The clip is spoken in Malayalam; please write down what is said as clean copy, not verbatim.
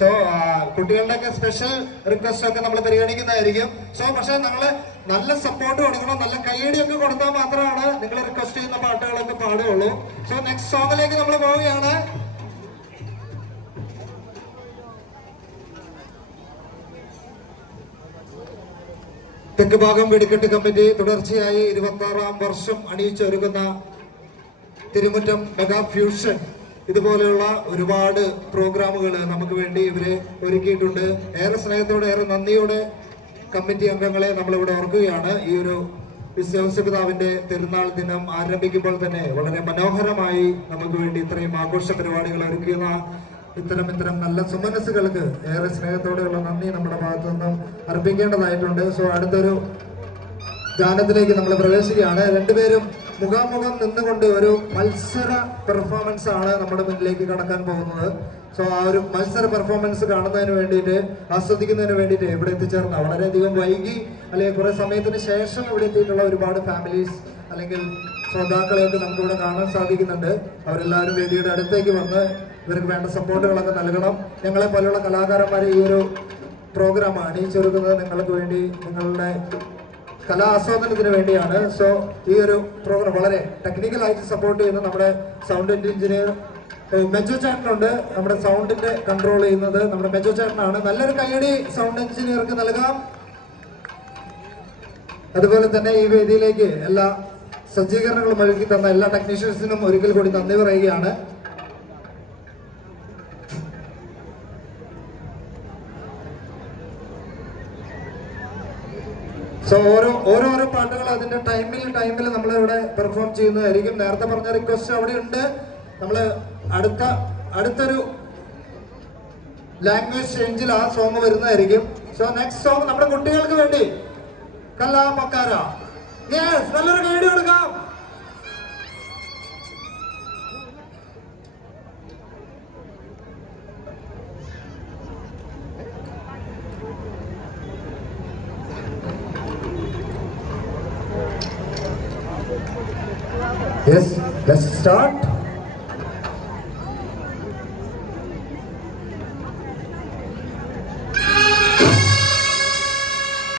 സോ കുട്ടികളുടെയൊക്കെ സ്പെഷ്യൽ റിക്വസ്റ്റ് ഒക്കെ നമ്മൾ പരിഗണിക്കുന്നതായിരിക്കും. സോ പക്ഷെ നിങ്ങൾ നല്ല സപ്പോർട്ട് കൊടുക്കണം, നല്ല കൈയടിയൊക്കെ കൊടുത്താൽ മാത്രമാണ് നിങ്ങൾ റിക്വസ്റ്റ് ചെയ്യുന്ന പാട്ടുകളൊക്കെ പാടുകയുള്ളൂ. സോ നെക്സ്റ്റ് സോങ്ങിലേക്ക് നമ്മൾ പോവുകയാണ്. തെക്ക് ഭാഗം വെടിക്കെട്ട് കമ്മിറ്റി തുടർച്ചയായി 26ാം വർഷം അണിയിച്ചൊരുക്കുന്ന തിരുമുറ്റം മെഗാ ഫ്യൂഷൻ ഇതുപോലെയുള്ള ഒരുപാട് പ്രോഗ്രാമുകൾ നമുക്ക് വേണ്ടി ഇവര് ഒരുക്കിയിട്ടുണ്ട്. ഏറെ സ്നേഹത്തോടെ ഏറെ നന്ദിയോടെ കമ്മിറ്റി അംഗങ്ങളെ നമ്മളിവിടെ ഓർക്കുകയാണ്. ഈ ഒരു വിശ്വാസപിതാവിന്റെ തിരുനാൾ ദിനം ആരംഭിക്കുമ്പോൾ തന്നെ വളരെ മനോഹരമായി നമുക്ക് വേണ്ടി ഇത്രയും ആഘോഷ പരിപാടികൾ ഒരുക്കുന്ന ഇത്തരം നല്ല സുമനസ്സുകൾക്ക് ഏറെ സ്നേഹത്തോടെയുള്ള നന്ദി നമ്മുടെ ഭാഗത്തു നിന്നും അർപ്പിക്കേണ്ടതായിട്ടുണ്ട്. സോ അടുത്തൊരു ഗാനത്തിലേക്ക് നമ്മൾ പ്രവേശിക്കുകയാണ്. രണ്ടുപേരും മുഖാമുഖം നിന്നുകൊണ്ട് ഒരു മത്സര പെർഫോമൻസ് ആണ് നമ്മുടെ മുന്നിലേക്ക് കടക്കാൻ പോകുന്നത്. സോ ആ ഒരു മത്സര പെർഫോമൻസ് കാണുന്നതിന് വേണ്ടിയിട്ട്, ആസ്വദിക്കുന്നതിന് വേണ്ടിയിട്ട് ഇവിടെ എത്തിച്ചേർന്ന വളരെയധികം വൈകി അല്ലെങ്കിൽ കുറെ സമയത്തിന് ശേഷം ഇവിടെ എത്തിയിട്ടുള്ള ഒരുപാട് ഫാമിലീസ് അല്ലെങ്കിൽ ശ്രോതാക്കളെയൊക്കെ നമുക്കിവിടെ കാണാൻ സാധിക്കുന്നുണ്ട്. അവരെല്ലാവരും വേദിയുടെ അടുത്തേക്ക് വന്ന് ഇവർക്ക് വേണ്ട സപ്പോർട്ടുകളൊക്കെ നൽകണം. ഞങ്ങളെ പോലെയുള്ള കലാകാരന്മാരെ ഈ ഒരു പ്രോഗ്രാം അണിയിച്ചൊരുക്കുന്നത് നിങ്ങൾക്ക് വേണ്ടി, നിങ്ങളുടെ കലാ ആസ്വാദനത്തിന് വേണ്ടിയാണ്. സോ ഈ ഒരു പ്രോഗ്രാം വളരെ ടെക്നിക്കലായിട്ട് സപ്പോർട്ട് ചെയ്യുന്ന നമ്മുടെ സൗണ്ട് എഞ്ചിനീയർ മെജോ ചേട്ടനുണ്ട്. നമ്മുടെ സൗണ്ടിന്റെ കൺട്രോൾ ചെയ്യുന്നത് നമ്മുടെ മെജോ ചേട്ടനാണ്. നല്ലൊരു കൈയടി സൗണ്ട് എഞ്ചിനീയർക്ക് നൽകാം. അതുപോലെ തന്നെ ഈ വേദിയിലേക്ക് എല്ലാ സജ്ജീകരണങ്ങളും ഒരുക്കി തന്ന എല്ലാ ടെക്നീഷ്യൻസിനും ഒരിക്കൽ കൂടി നന്ദി പറയുകയാണ്. സോ ഓരോരോ പാട്ടുകൾ അതിന്റെ ടൈമിൽ നമ്മൾ ഇവിടെ പെർഫോം ചെയ്യുന്നതായിരിക്കും. നേരത്തെ പറഞ്ഞ റിക്വസ്റ്റ് അവിടെ ഉണ്ട്. നമ്മൾ അടുത്തൊരു ലാംഗ്വേജ് ചേഞ്ചിൽ ആ സോങ് വരുന്നതായിരിക്കും. സോ നെക്സ്റ്റ് സോങ് നമ്മുടെ കുട്ടികൾക്ക് വേണ്ടി കല്ലാ പക്കാര. യെസ്, നല്ലൊരു ഗൈഡ് കൊടുക്കാം. Yes, let's start.